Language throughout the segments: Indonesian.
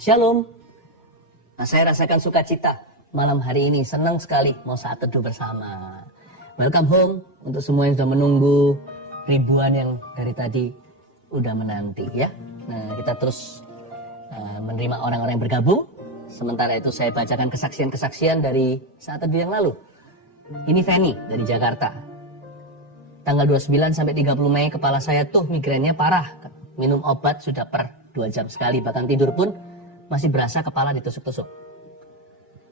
Shalom. Nah, saya rasakan sukacita malam hari ini. Senang sekali mau saat teduh bersama. Welcome home untuk semua yang sudah menunggu, ribuan yang dari tadi udah menanti ya. Nah, kita terus menerima orang-orang yang bergabung. Sementara itu saya bacakan kesaksian-kesaksian dari saat teduh yang lalu. Ini Fanny dari Jakarta. Tanggal 29 sampai 30 Mei kepala saya tuh migrennya parah. Minum obat sudah per 2 jam sekali, bahkan tidur pun masih berasa kepala ditusuk-tusuk.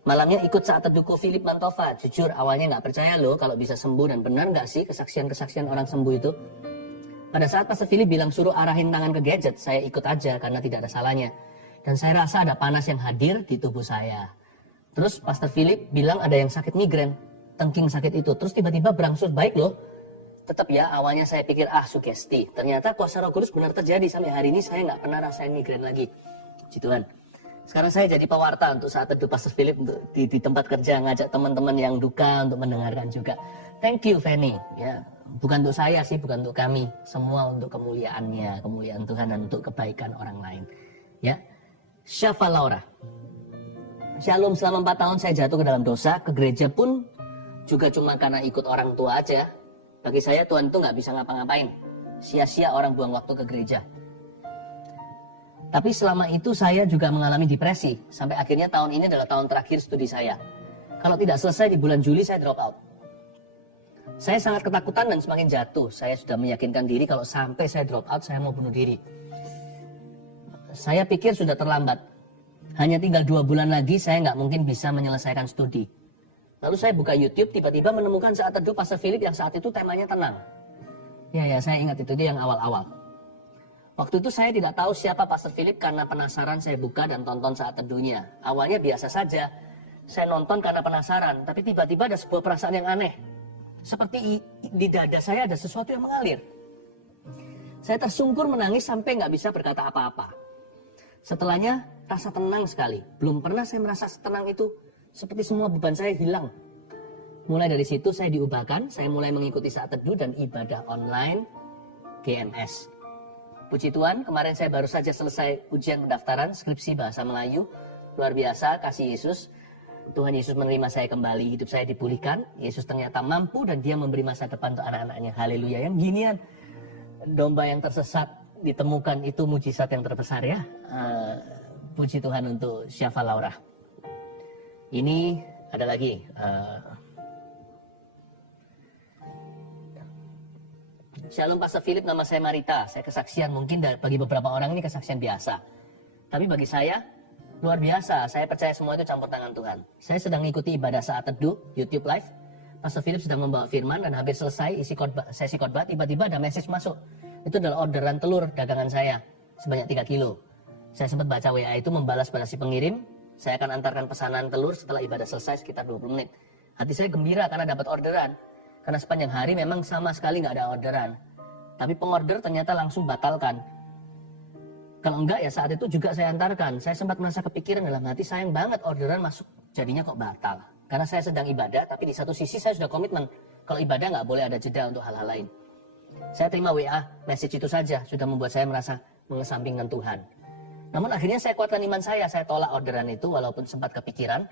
Malamnya ikut saat teduhku Philip Mantova. Jujur awalnya nggak percaya loh kalau bisa sembuh, dan benar nggak sih kesaksian-kesaksian orang sembuh itu. Pada saat Pastor Philip bilang suruh arahin tangan ke gadget, saya ikut aja karena tidak ada salahnya. Dan saya rasa ada panas yang hadir di tubuh saya. Terus Pastor Philip bilang ada yang sakit migren, tengking sakit itu. Terus tiba-tiba berangsur baik loh. Tetap ya, awalnya saya pikir sugesti. Ternyata kuasa Roh Kudus benar terjadi. Sampai hari ini saya nggak pernah rasain migren lagi. Puji Tuhan. Sekarang saya jadi pewarta untuk saat teduh Pastor Philip untuk di tempat kerja, ngajak teman-teman yang duka untuk mendengarkan juga. Thank you Fanny. Ya, bukan untuk saya sih, bukan untuk kami. Semua untuk kemuliaannya, kemuliaan Tuhan dan untuk kebaikan orang lain. Ya, Syafa Laura. Shalom, selama 4 tahun saya jatuh ke dalam dosa. Ke gereja pun juga cuma karena ikut orang tua aja. Bagi saya Tuhan itu nggak bisa ngapa-ngapain. Sia-sia orang buang waktu ke gereja. Tapi selama itu saya juga mengalami depresi. Sampai akhirnya tahun ini adalah tahun terakhir studi saya. Kalau tidak selesai di bulan Juli saya drop out. Saya sangat ketakutan dan semakin jatuh. Saya sudah meyakinkan diri kalau sampai saya drop out saya mau bunuh diri. Saya pikir sudah terlambat. Hanya tinggal 2 bulan lagi saya nggak mungkin bisa menyelesaikan studi. Lalu saya buka YouTube, tiba-tiba menemukan saat teduh Pastor Philip yang saat itu temanya tenang. Ya saya ingat itu dia yang awal-awal. Waktu itu saya tidak tahu siapa Pastor Philip karena penasaran saya buka dan tonton saat teduhnya. Awalnya biasa saja, saya nonton karena penasaran, tapi tiba-tiba ada sebuah perasaan yang aneh. Seperti di dada saya ada sesuatu yang mengalir. Saya tersungkur menangis sampai nggak bisa berkata apa-apa. Setelahnya rasa tenang sekali. Belum pernah saya merasa setenang itu, seperti semua beban saya hilang. Mulai dari situ saya diubahkan, saya mulai mengikuti saat teduh dan ibadah online GMS. Puji Tuhan, kemarin saya baru saja selesai ujian pendaftaran skripsi bahasa Melayu. Luar biasa, kasih Yesus. Tuhan Yesus menerima saya kembali, hidup saya dipulihkan. Yesus ternyata mampu dan dia memberi masa depan untuk anak-anaknya. Haleluya, yang ginian. Domba yang tersesat ditemukan, itu mujizat yang terbesar ya. Puji Tuhan untuk Syafa Laura. Ini ada lagi. Shalom Pastor Philip, nama saya Marita. Saya kesaksian, mungkin bagi beberapa orang ini kesaksian biasa. Tapi bagi saya, luar biasa. Saya percaya semua itu campur tangan Tuhan. Saya sedang mengikuti ibadah saat teduh, YouTube Live. Pastor Philip sedang membawa firman dan hampir selesai sesi khotbah, tiba-tiba ada message masuk. Itu adalah orderan telur dagangan saya, sebanyak 3 kilo. Saya sempat baca WA itu, membalas pada si pengirim. Saya akan antarkan pesanan telur setelah ibadah selesai sekitar 20 menit. Hati saya gembira karena dapat orderan. Karena sepanjang hari memang sama sekali nggak ada orderan. Tapi pengorder ternyata langsung batalkan. Kalau enggak ya saat itu juga saya antarkan. Saya sempat merasa kepikiran dalam hati, sayang banget orderan masuk jadinya kok batal. Karena saya sedang ibadah, tapi di satu sisi saya sudah komitmen. Kalau ibadah nggak boleh ada jeda untuk hal-hal lain. Saya terima WA, message itu saja sudah membuat saya merasa mengesampingkan Tuhan. Namun akhirnya saya kuatkan iman saya tolak orderan itu walaupun sempat kepikiran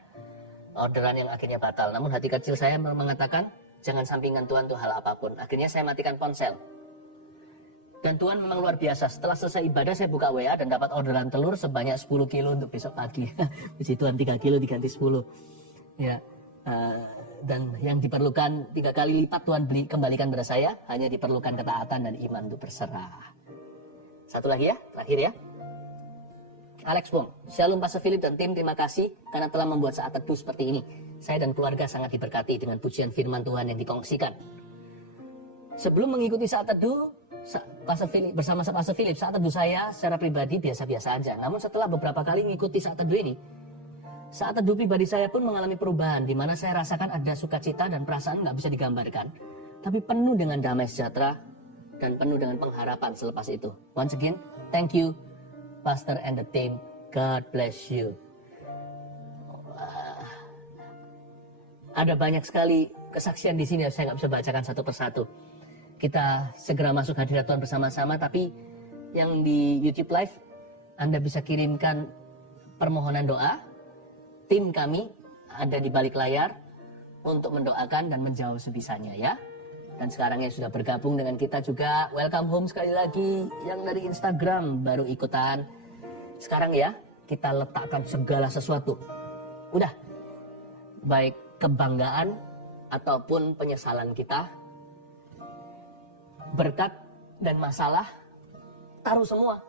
orderan yang akhirnya batal. Namun hati kecil saya mengatakan, jangan sampingkan Tuhan untuk hal apapun. Akhirnya saya matikan ponsel. Dan Tuhan memang luar biasa. Setelah selesai ibadah saya buka WA dan dapat orderan telur sebanyak 10 kilo untuk besok pagi. Puji Tuhan, 3 kilo diganti 10. Ya, dan yang diperlukan 3 kali lipat Tuhan kembalikan pada saya. Hanya diperlukan ketaatan dan iman untuk berserah. Satu lagi ya, terakhir ya. Alex Wong, Shalom Pastor Philip dan tim, terima kasih karena telah membuat saat teduh seperti ini. Saya dan keluarga sangat diberkati dengan pujian firman Tuhan yang dikongsikan. Sebelum mengikuti saat teduh bersama Pastor Philip, saat teduh saya secara pribadi biasa-biasa aja. Namun setelah beberapa kali mengikuti saat teduh ini, saat teduh pribadi saya pun mengalami perubahan, di mana saya rasakan ada sukacita dan perasaan nggak bisa digambarkan, tapi penuh dengan damai sejahtera dan penuh dengan pengharapan selepas itu. Once again, thank you Pastor and the team. God bless you. Ada banyak sekali kesaksian di sini, saya nggak bisa bacakan satu persatu. Kita segera masuk hadirat Tuhan bersama-sama, tapi yang di YouTube Live, Anda bisa kirimkan permohonan doa. Tim kami ada di balik layar untuk mendoakan dan menjawab sebisanya ya. Dan sekarang yang sudah bergabung dengan kita juga, welcome home sekali lagi. Yang dari Instagram baru ikutan. Sekarang ya, kita letakkan segala sesuatu. Udah, baik kebanggaan ataupun penyesalan kita, berkat dan masalah, taruh semua.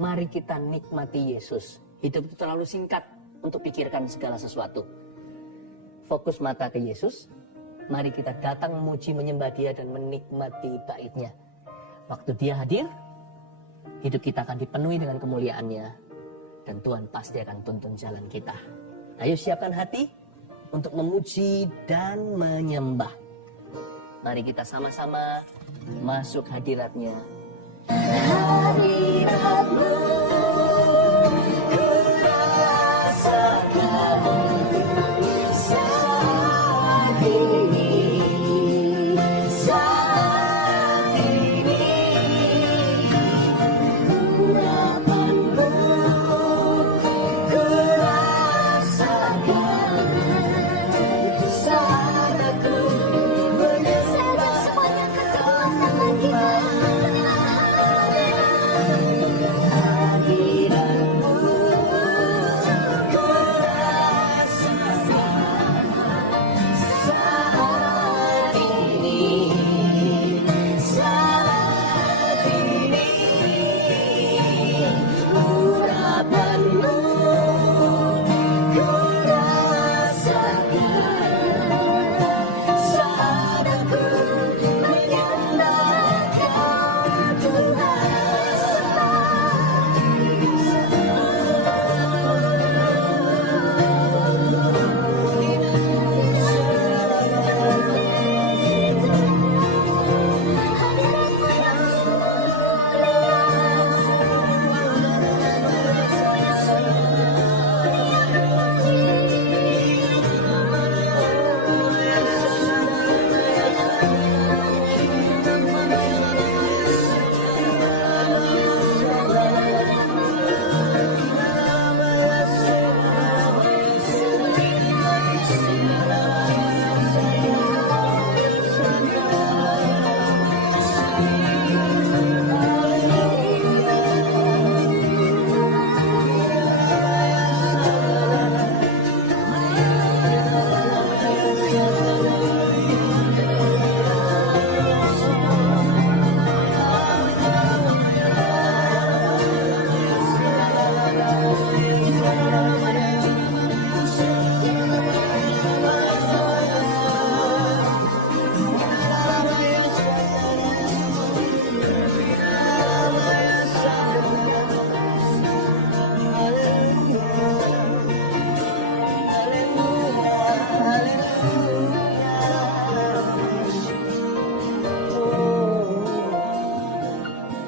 Mari kita nikmati Yesus. Hidup itu terlalu singkat untuk pikirkan segala sesuatu. Fokus mata ke Yesus. Mari kita datang memuji, menyembah Dia dan menikmati baitnya. Waktu Dia hadir, hidup kita akan dipenuhi dengan kemuliaan-Nya. Dan Tuhan pasti akan tuntun jalan kita. Ayo siapkan hati untuk memuji dan menyembah. Mari kita sama-sama masuk hadirat-Nya. Hadirat-Mu ku rasakan.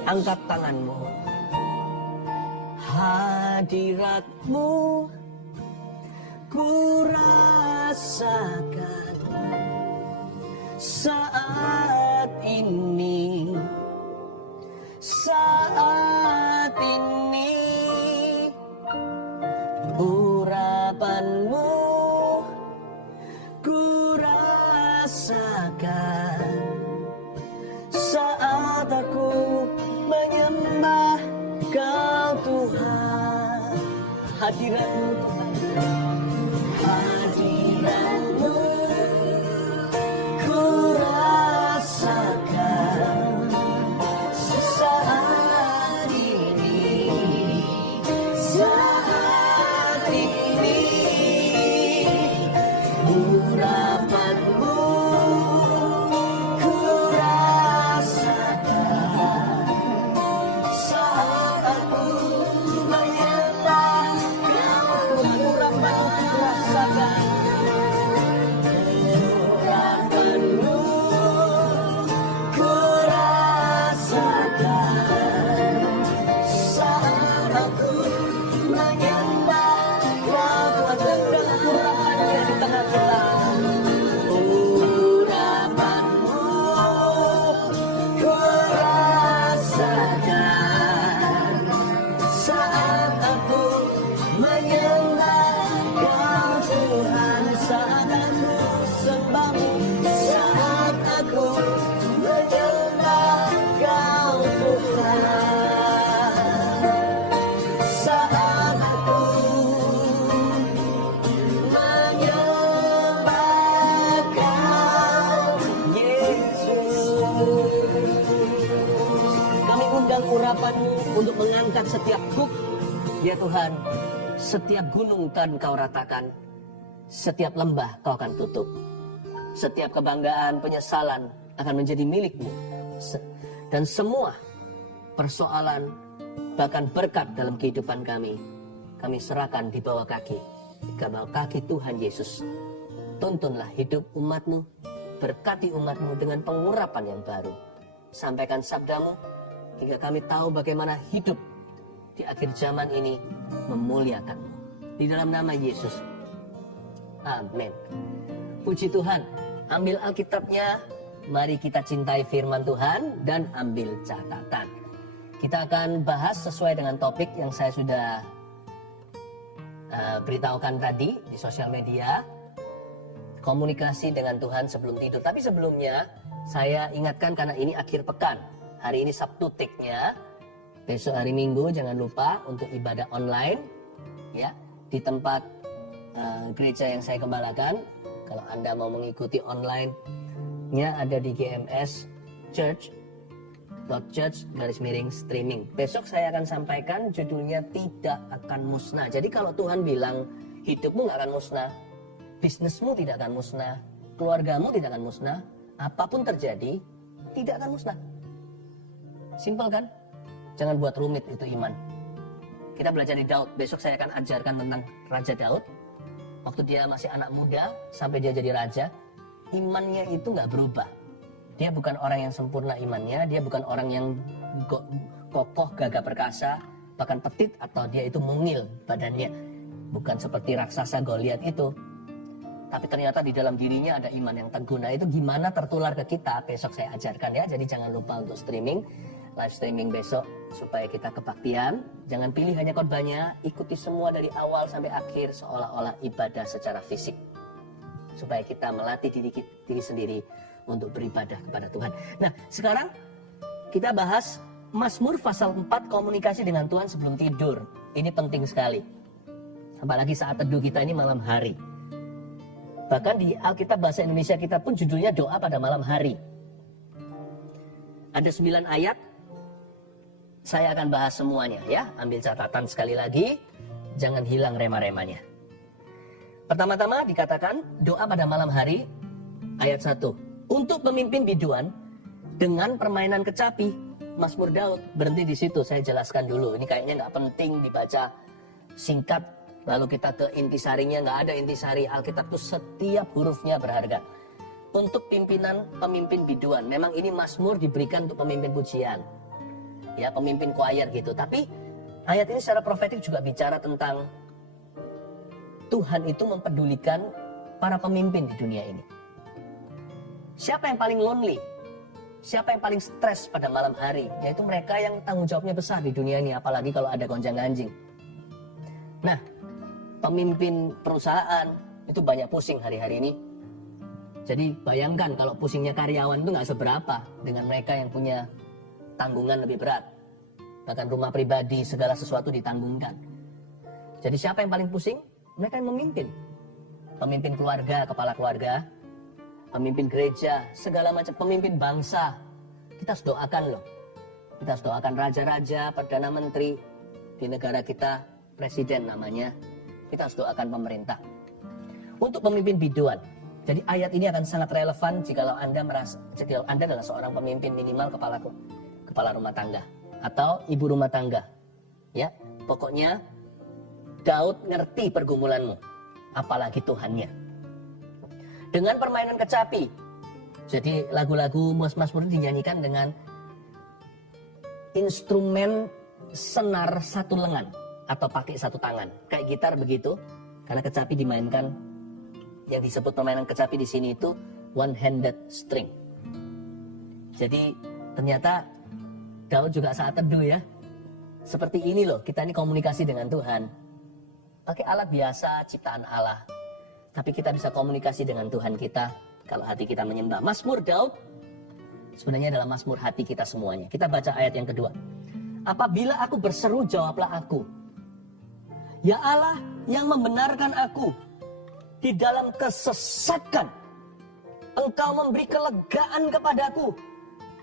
Angkat tanganmu. Hadirat-Mu ku rasakan saat ini. Saat ini urapan-Mu ku rasakan saat aku menyembah Kau Tuhan. Hadirat-Mu Tuhan, hadirat-Mu ku rasakan saat ini. Saat ini urapan-Mu ku rasakan saat aku menyembah Kau Tuhan. Urapan-Mu ku rasakan. setiap buk, ya Tuhan, setiap gunung kan Kau ratakan, setiap lembah Kau akan tutup. Setiap kebanggaan, penyesalan akan menjadi milik-Mu. Dan semua persoalan, bahkan berkat dalam kehidupan kami serahkan di bawah kaki Tuhan Yesus. Tuntunlah hidup umat-Mu, berkati umat-Mu dengan pengurapan yang baru. Sampaikan sabda-Mu, hingga kami tahu bagaimana hidup di akhir zaman ini memuliakan-Mu. Di dalam nama Yesus. Amin. Puji Tuhan. Ambil Alkitabnya, mari kita cintai firman Tuhan dan ambil catatan. Kita akan bahas sesuai dengan topik yang saya sudah beritahukan tadi di sosial media. Komunikasi dengan Tuhan sebelum tidur. Tapi sebelumnya, saya ingatkan karena ini akhir pekan. Hari ini Sabtu take-nya. Besok hari Minggu jangan lupa untuk ibadah online. Ya, di tempat gereja yang saya gembalakan. Kalau Anda mau mengikuti online-nya ada di GMS Church /streaming. Besok saya akan sampaikan judulnya tidak akan musnah. Jadi kalau Tuhan bilang hidupmu nggak akan musnah, bisnismu tidak akan musnah, keluargamu tidak akan musnah, apapun terjadi tidak akan musnah. Simpel kan? Jangan buat rumit itu iman. Kita belajar di Daud. Besok saya akan ajarkan tentang Raja Daud. Waktu dia masih anak muda sampai dia jadi raja, imannya itu nggak berubah. Dia bukan orang yang sempurna imannya, dia bukan orang yang kokoh, gagah perkasa, bahkan petit atau dia itu mungil badannya. Bukan seperti raksasa Goliat itu. Tapi ternyata di dalam dirinya ada iman yang teguh. Nah itu gimana tertular ke kita, besok saya ajarkan ya. Jadi jangan lupa untuk live streaming besok supaya kita kebaktian. Jangan pilih hanya khotbahnya, ikuti semua dari awal sampai akhir seolah-olah ibadah secara fisik. Supaya kita melatih diri sendiri untuk beribadah kepada Tuhan. Nah, sekarang kita bahas Mazmur pasal 4, komunikasi dengan Tuhan sebelum tidur. Ini penting sekali. Apalagi saat teduh kita ini malam hari. Bahkan di Alkitab Bahasa Indonesia kita pun judulnya doa pada malam hari. Ada 9 ayat. Saya akan bahas semuanya ya. Ambil catatan sekali lagi. Jangan hilang rema-remanya. Pertama-tama dikatakan doa pada malam hari. Ayat 1. Untuk pemimpin biduan dengan permainan kecapi. Mazmur Daud. Berhenti di situ. Saya jelaskan dulu. Ini kayaknya nggak penting dibaca singkat. Lalu kita ke intisarinya. Nggak ada intisari. Alkitab itu setiap hurufnya berharga. Untuk pemimpin biduan. Memang ini Mazmur diberikan untuk pemimpin pujian. Ya, pemimpin choir gitu. Tapi ayat ini secara profetik juga bicara tentang Tuhan itu mempedulikan para pemimpin di dunia ini. Siapa yang paling lonely? Siapa yang paling stres pada malam hari? Yaitu mereka yang tanggung jawabnya besar di dunia ini. Apalagi kalau ada gonjang-ganjing. Nah, pemimpin perusahaan itu banyak pusing hari-hari ini. Jadi bayangkan kalau pusingnya karyawan itu nggak seberapa dengan mereka yang punya tanggungan lebih berat. Bahkan rumah pribadi, segala sesuatu ditanggungkan. Jadi siapa yang paling pusing? Mereka yang memimpin. Pemimpin keluarga, kepala keluarga. Pemimpin gereja, segala macam. Pemimpin bangsa. Kita harus doakan loh. Kita harus doakan raja-raja, perdana menteri. Di negara kita, presiden namanya. Kita harus doakan pemerintah. Untuk pemimpin biduan. Jadi ayat ini akan sangat relevan jika Anda adalah seorang pemimpin minimal kepala rumah tangga atau ibu rumah tangga. Ya, pokoknya Daud ngerti pergumulanmu, apalagi Tuhannya. Dengan permainan kecapi. Jadi lagu-lagu Mazmur dinyanyikan dengan instrumen senar satu lengan atau pakai satu tangan, kayak gitar begitu. Karena kecapi dimainkan, yang disebut permainan kecapi di sini itu one-handed string. Jadi ternyata Daud juga saat teduh ya. Seperti ini loh, kita ini komunikasi dengan Tuhan. Pakai alat biasa, ciptaan Allah. Tapi kita bisa komunikasi dengan Tuhan kita kalau hati kita menyembah. Mazmur Daud sebenarnya adalah mazmur hati kita semuanya. Kita baca ayat yang kedua. Apabila aku berseru, jawablah aku. Ya Allah yang membenarkan aku di dalam kesesatan. Engkau memberi kelegaan kepadaku.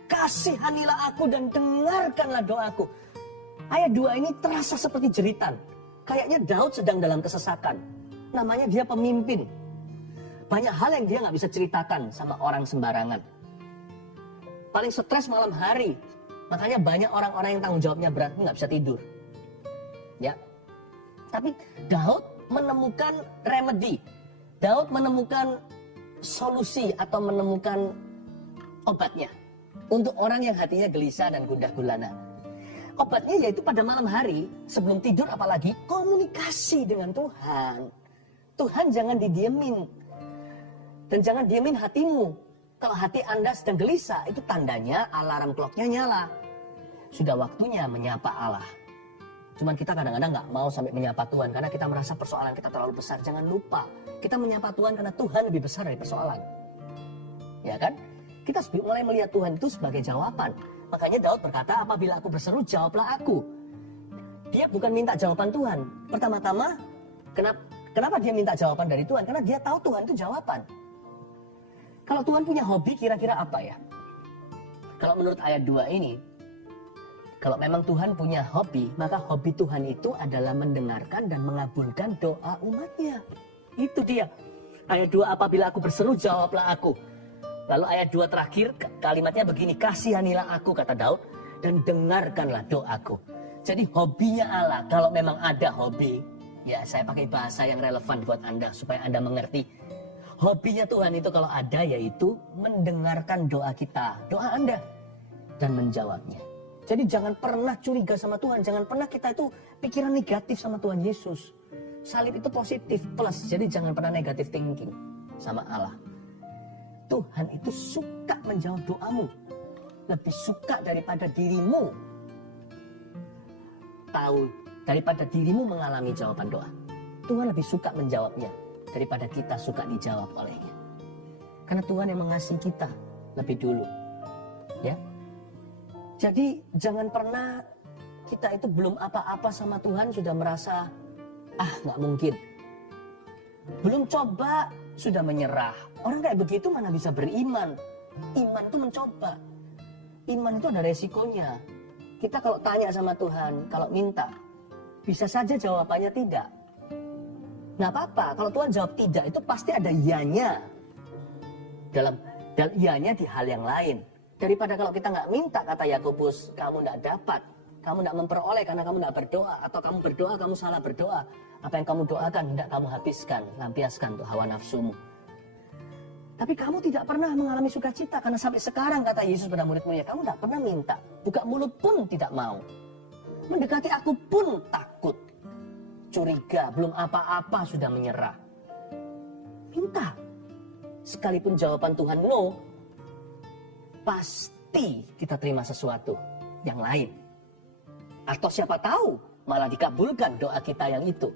Kasihanilah aku dan dengarkanlah doaku. Ayat 2 ini terasa seperti jeritan. Kayaknya Daud sedang dalam kesesakan. Namanya dia pemimpin. Banyak hal yang dia nggak bisa ceritakan sama orang sembarangan. Paling stres malam hari. Makanya banyak orang-orang yang tanggung jawabnya berat nggak bisa tidur. Ya. Tapi Daud menemukan remedy. Daud menemukan solusi atau menemukan obatnya untuk orang yang hatinya gelisah dan gundah gulana. Obatnya yaitu pada malam hari sebelum tidur, apalagi komunikasi dengan Tuhan. Tuhan jangan didiemin. Dan jangan diemin hatimu. Kalau hati Anda sedang gelisah, itu tandanya alarm clock-nya nyala. Sudah waktunya menyapa Allah. Cuman kita kadang-kadang nggak mau sampai menyapa Tuhan karena kita merasa persoalan kita terlalu besar. Jangan lupa, kita menyapa Tuhan karena Tuhan lebih besar dari persoalan. Ya kan? Kita mulai melihat Tuhan itu sebagai jawaban. Makanya Daud berkata, apabila aku berseru, jawablah aku. Dia bukan minta jawaban Tuhan. Pertama-tama, kenapa dia minta jawaban dari Tuhan? Karena dia tahu Tuhan itu jawaban. Kalau Tuhan punya hobi, kira-kira apa ya? Kalau menurut ayat 2 ini, kalau memang Tuhan punya hobi, maka hobi Tuhan itu adalah mendengarkan dan mengabulkan doa umatnya. Itu dia. Ayat 2, apabila aku berseru, jawablah aku. Lalu ayat 2 terakhir, kalimatnya begini, kasihanilah aku, kata Daud, dan dengarkanlah doaku. Jadi hobinya Allah, kalau memang ada hobi, ya saya pakai bahasa yang relevan buat Anda, supaya Anda mengerti. Hobinya Tuhan itu kalau ada, yaitu mendengarkan doa kita, doa Anda, dan menjawabnya. Jadi jangan pernah curiga sama Tuhan, jangan pernah kita itu pikiran negatif sama Tuhan Yesus. Salib itu positif plus, jadi jangan pernah negatif thinking sama Allah. Tuhan itu suka menjawab doamu. Lebih suka daripada dirimu tahu, daripada dirimu mengalami jawaban doa. Tuhan lebih suka menjawabnya daripada kita suka dijawab olehnya. Karena Tuhan yang mengasihi kita lebih dulu. Ya. Jadi jangan pernah kita itu belum apa-apa sama Tuhan sudah merasa nggak mungkin. Belum coba sudah menyerah. Orang kayak begitu mana bisa beriman. Iman itu mencoba. Iman itu ada resikonya. Kita kalau tanya sama Tuhan, kalau minta, bisa saja jawabannya tidak. Nggak apa-apa, kalau Tuhan jawab tidak, itu pasti ada iyanya. Dan iyanya di hal yang lain. Daripada kalau kita nggak minta, kata Yakobus, kamu nggak dapat. Kamu nggak memperoleh karena kamu nggak berdoa. Atau kamu berdoa, kamu salah berdoa. Apa yang kamu doakan, hendak kamu habiskan, lampiaskan untuk hawa nafsumu. Tapi kamu tidak pernah mengalami sukacita. Karena sampai sekarang, kata Yesus pada murid-muridnya, kamu tidak pernah minta. Buka mulut pun tidak mau. Mendekati aku pun takut. Curiga, belum apa-apa sudah menyerah. Minta. Sekalipun jawaban Tuhan no, pasti kita terima sesuatu yang lain. Atau siapa tahu malah dikabulkan doa kita yang itu.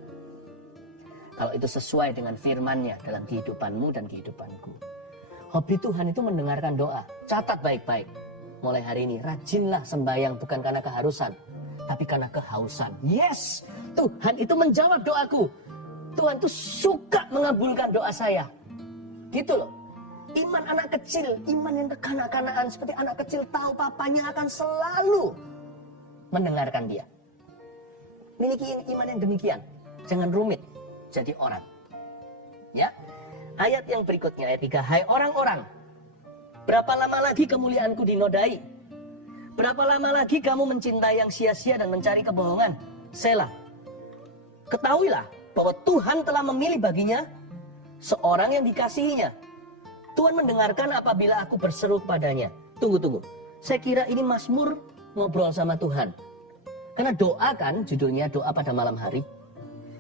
Kalau itu sesuai dengan firman-Nya dalam kehidupanmu dan kehidupanku. Hobi Tuhan itu mendengarkan doa. Catat baik-baik. Mulai hari ini rajinlah sembahyang bukan karena keharusan, tapi karena kehausan. Yes, Tuhan itu menjawab doaku. Tuhan itu suka mengabulkan doa saya. Gitu loh. Iman anak kecil, iman yang kekanak-kanakan seperti anak kecil tahu papanya akan selalu mendengarkan dia. Miliki iman yang demikian. Jangan rumit jadi orang. Ya. Ayat yang berikutnya, ayat 3. Hai orang-orang, berapa lama lagi kemuliaanku dinodai? Berapa lama lagi kamu mencintai yang sia-sia dan mencari kebohongan? Selah. Ketahuilah bahwa Tuhan telah memilih baginya seorang yang dikasihinya. Tuhan mendengarkan apabila aku berseru padanya. Tunggu. Saya kira ini Mazmur ngobrol sama Tuhan. Karena doa kan, judulnya doa pada malam hari.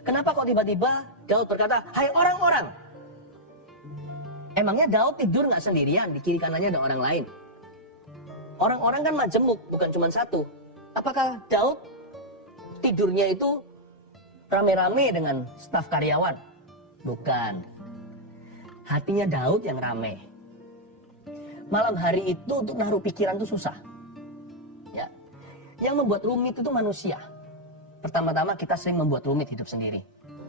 Kenapa kok tiba-tiba Daud berkata, hai orang-orang? Emangnya Daud tidur nggak sendirian, di kiri kanannya ada orang lain? Orang-orang kan majemuk, bukan cuma satu. Apakah Daud tidurnya itu rame-rame dengan staf karyawan? Bukan. Hatinya Daud yang rame. Malam hari itu untuk naruh pikiran itu susah. Ya. Yang membuat rumit itu manusia. Pertama-tama kita sering membuat rumit hidup sendiri.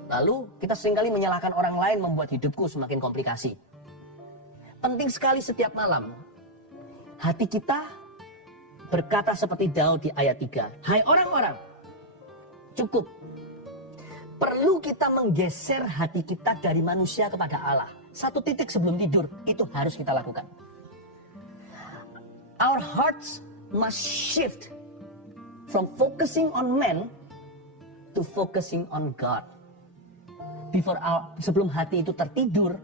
Lalu kita seringkali menyalahkan orang lain membuat hidupku semakin komplikasi. Penting sekali setiap malam hati kita berkata seperti Daud di ayat 3. Hai orang-orang, cukup. Perlu kita menggeser hati kita dari manusia kepada Allah. 1 titik sebelum tidur, itu harus kita lakukan. Our hearts must shift from focusing on man to focusing on God. Sebelum hati itu tertidur,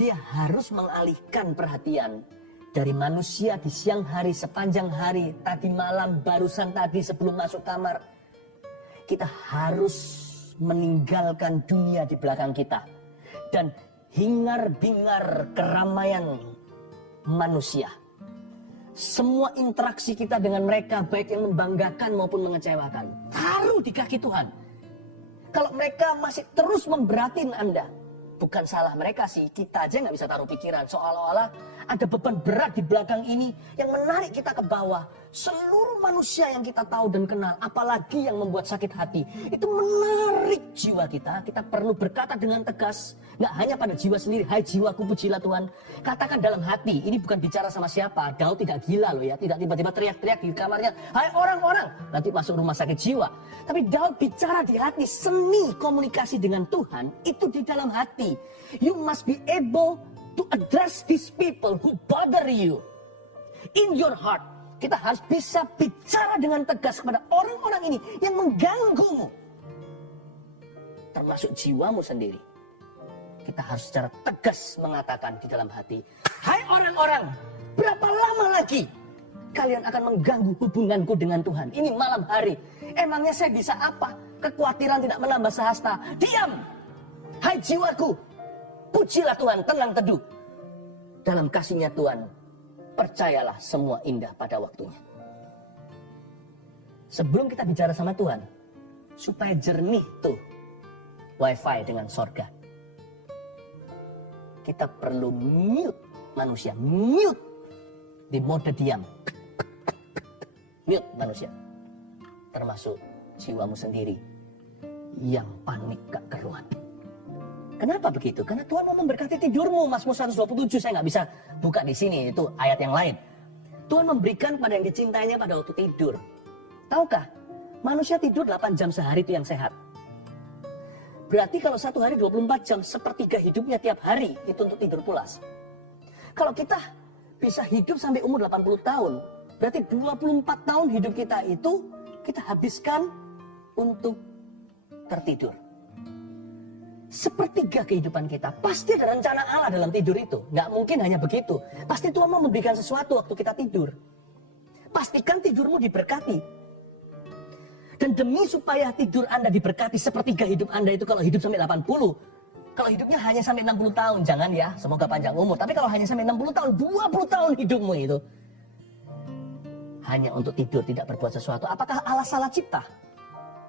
dia harus mengalihkan perhatian dari manusia di siang hari, sepanjang hari, tadi malam, barusan tadi sebelum masuk kamar. Kita harus meninggalkan dunia di belakang kita dan hingar-bingar keramaian manusia. Semua interaksi kita dengan mereka, baik yang membanggakan maupun mengecewakan, taruh di kaki Tuhan. Kalau mereka masih terus memberatin Anda, bukan salah mereka sih, kita aja nggak bisa taruh pikiran. Seolah-olah ada beban berat di belakang ini yang menarik kita ke bawah. Seluruh manusia yang kita tahu dan kenal, apalagi yang membuat sakit hati, itu menarik jiwa kita. Kita perlu berkata dengan tegas, nggak hanya pada jiwa sendiri, hai jiwaku pujilah Tuhan. Katakan dalam hati, ini bukan bicara sama siapa. Daud tidak gila loh ya, tidak tiba-tiba teriak-teriak di kamarnya, hai orang-orang, nanti masuk rumah sakit jiwa. Tapi Daud bicara di hati, seni komunikasi dengan Tuhan, itu di dalam hati. You must be able to address these people who bother you in your heart. Kita harus bisa bicara dengan tegas kepada orang-orang ini yang mengganggumu, termasuk jiwamu sendiri. Kita harus secara tegas mengatakan di dalam hati, hai orang-orang, berapa lama lagi kalian akan mengganggu hubunganku dengan Tuhan? Ini malam hari, emangnya saya bisa apa? Kekhawatiran tidak menambah sehasta. Diam, hai jiwaku, pujilah Tuhan, tenang teduh. Dalam kasih-Nya Tuhan, percayalah semua indah pada waktunya. Sebelum kita bicara sama Tuhan, supaya jernih tuh wifi dengan sorga, kita perlu mute manusia, mute di mode diam, mute manusia, termasuk jiwamu sendiri yang panik gak keruan. Kenapa begitu? Karena Tuhan mau memberkati tidurmu. Mazmur 127 saya nggak bisa buka di sini, itu ayat yang lain. Tuhan memberikan pada yang dicintainya pada waktu tidur. Tahukah? Manusia tidur 8 jam sehari itu yang sehat. Berarti kalau satu hari 24 jam, sepertiga hidupnya tiap hari itu untuk tidur pulas. Kalau kita bisa hidup sampai umur 80 tahun, berarti 24 tahun hidup kita itu kita habiskan untuk tertidur. Sepertiga kehidupan kita. Pasti ada rencana Allah dalam tidur itu. Nggak mungkin hanya begitu. Pasti Tuhan mau memberikan sesuatu waktu kita tidur. Pastikan tidurmu diberkati. Dan demi supaya tidur Anda diberkati, sepertiga hidup Anda itu kalau hidup sampai 80. Kalau hidupnya hanya sampai 60 tahun, jangan ya, semoga panjang umur. Tapi kalau hanya sampai 60 tahun, 20 tahun hidupmu itu hanya untuk tidur, tidak berbuat sesuatu. Apakah Allah salah cipta?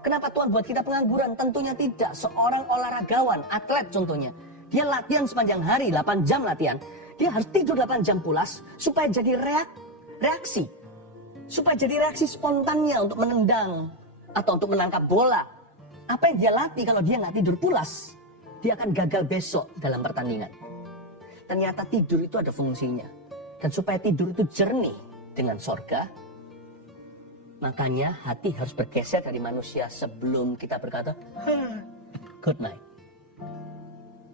Kenapa Tuhan buat kita pengangguran? Tentunya tidak. Seorang olahragawan, atlet contohnya, dia latihan sepanjang hari, 8 jam latihan. Dia harus tidur 8 jam pulas supaya jadi reaksi. Supaya jadi reaksi spontannya untuk menendang atau untuk menangkap bola. Apa yang dia latih kalau dia nggak tidur pulas, dia akan gagal besok dalam pertandingan. Ternyata tidur itu ada fungsinya. Dan supaya tidur itu jernih dengan sorga, makanya hati harus bergeser dari manusia sebelum kita berkata, good night.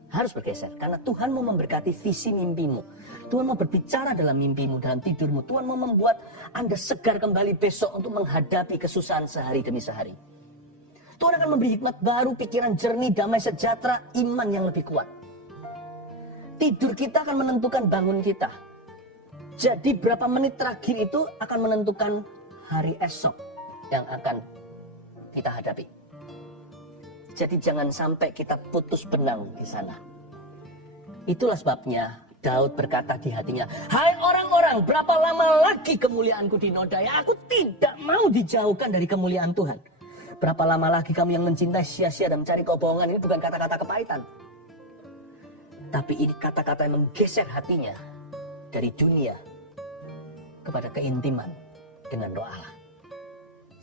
Harus bergeser, karena Tuhan mau memberkati visi mimpimu. Tuhan mau berbicara dalam mimpimu, dalam tidurmu. Tuhan mau membuat Anda segar kembali besok untuk menghadapi kesusahan sehari demi sehari. Tuhan akan memberi hikmat baru, pikiran jernih, damai sejahtera, iman yang lebih kuat. Tidur kita akan menentukan bangun kita. Jadi berapa menit terakhir itu akan menentukan hari esok yang akan kita hadapi. Jadi jangan sampai kita putus benang di sana. Itulah sebabnya Daud berkata di hatinya, hai orang-orang, berapa lama lagi kemuliaanku dinodai? Aku tidak mau dijauhkan dari kemuliaan Tuhan. Berapa lama lagi kamu yang mencintai sia-sia dan mencari kebohongan? Ini bukan kata-kata kepahitan, tapi ini kata-kata yang menggeser hatinya dari dunia kepada keintiman dengan roh Allah.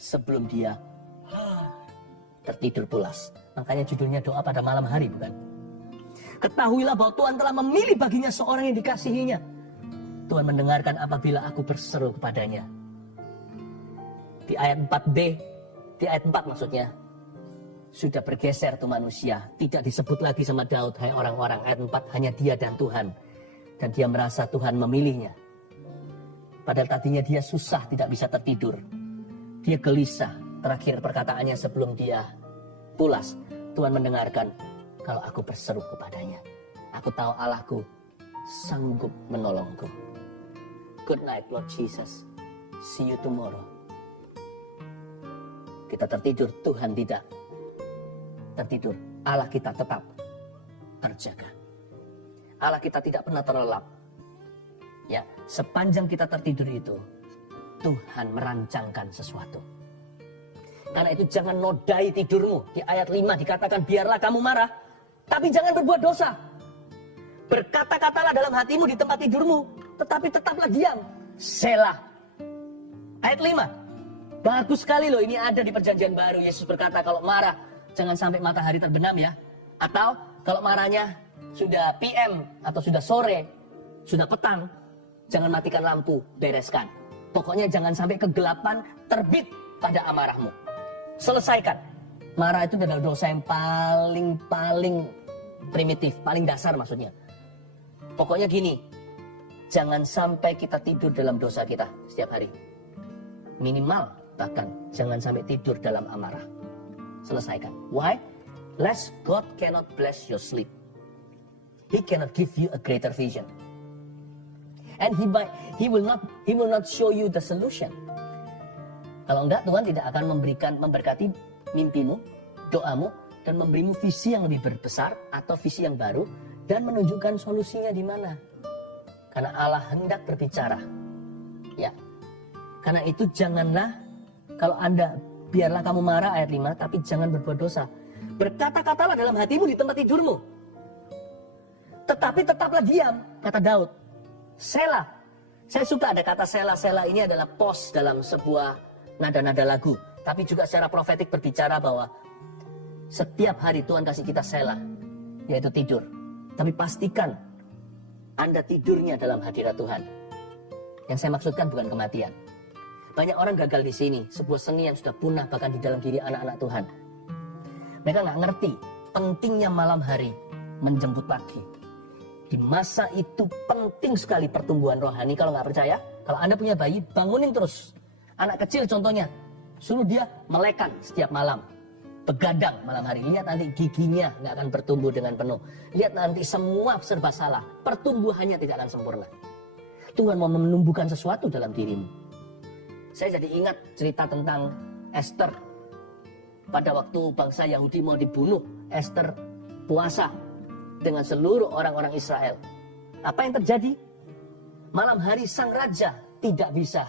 Sebelum dia tertidur pulas. Makanya judulnya doa pada malam hari, bukan? Ketahuilah bahwa Tuhan telah memilih baginya seorang yang dikasihinya. Tuhan mendengarkan apabila aku berseru kepadanya. Di ayat 4b, di ayat 4 maksudnya, sudah bergeser tuh manusia. Tidak disebut lagi sama Daud, hai orang-orang. Ayat 4, hanya dia dan Tuhan. Dan dia merasa Tuhan memilihnya. Padahal tadinya dia susah, tidak bisa tertidur. Dia gelisah. Terakhir perkataannya sebelum dia pulas, Tuhan mendengarkan, kalau aku berseru kepadanya, aku tahu Allahku sanggup menolongku. Good night, Lord Jesus. See you tomorrow. Kita tertidur, Tuhan tidak tertidur. Allah kita tetap terjaga. Allah kita tidak pernah terlelap. Ya, sepanjang kita tertidur itu, Tuhan merancangkan sesuatu. Karena itu jangan nodai tidurmu. Di ayat 5 dikatakan, biarlah kamu marah, tapi jangan berbuat dosa. Berkata-katalah dalam hatimu di tempat tidurmu, tetapi tetaplah diam. Selah. Ayat 5. Bagus sekali loh, ini ada di perjanjian baru. Yesus berkata kalau marah, jangan sampai matahari terbenam ya. Atau kalau marahnya sudah PM atau sudah sore, sudah petang, jangan matikan lampu, bereskan. Pokoknya jangan sampai kegelapan terbit pada amarahmu. Selesaikan. Marah itu adalah dosa yang paling primitif, paling dasar maksudnya. Pokoknya gini, jangan sampai kita tidur dalam dosa kita setiap hari. Minimal bahkan jangan sampai tidur dalam amarah. Selesaikan. Why? Lest God cannot bless your sleep. He cannot give you a greater vision. And he will not show you the solution. Kalau enggak, Tuhan tidak akan memberkati mimpimu, doamu, dan memberimu visi yang lebih besar atau visi yang baru dan menunjukkan solusinya di mana. Karena Allah hendak berbicara. Ya. Karena itu janganlah, kalau Anda, biarlah kamu marah ayat 5, tapi jangan berbuat dosa. Berkata-katalah dalam hatimu di tempat tidurmu. Tetapi tetaplah diam, kata Daud. Selah. Saya suka ada kata selah. Selah ini adalah pause dalam sebuah nada-nada lagu. Tapi juga secara profetik berbicara bahwa setiap hari Tuhan kasih kita selah, yaitu tidur. Tapi pastikan Anda tidurnya dalam hadirat Tuhan. Yang saya maksudkan bukan kematian. Banyak orang gagal di sini, sebuah seni yang sudah punah bahkan di dalam diri anak-anak Tuhan. Mereka nggak ngerti pentingnya malam hari menjemput pagi. Di masa itu penting sekali pertumbuhan rohani. Kalau nggak percaya, kalau Anda punya bayi, bangunin terus. Anak kecil contohnya, suruh dia melekan setiap malam. Begadang malam hari. Lihat nanti giginya nggak akan bertumbuh dengan penuh. Lihat nanti semua serba salah. Pertumbuhannya tidak akan sempurna. Tuhan mau menumbuhkan sesuatu dalam dirimu. Saya jadi ingat cerita tentang Esther. Pada waktu bangsa Yahudi mau dibunuh, Esther puasa dengan seluruh orang-orang Israel. Apa yang terjadi? Malam hari sang raja tidak bisa.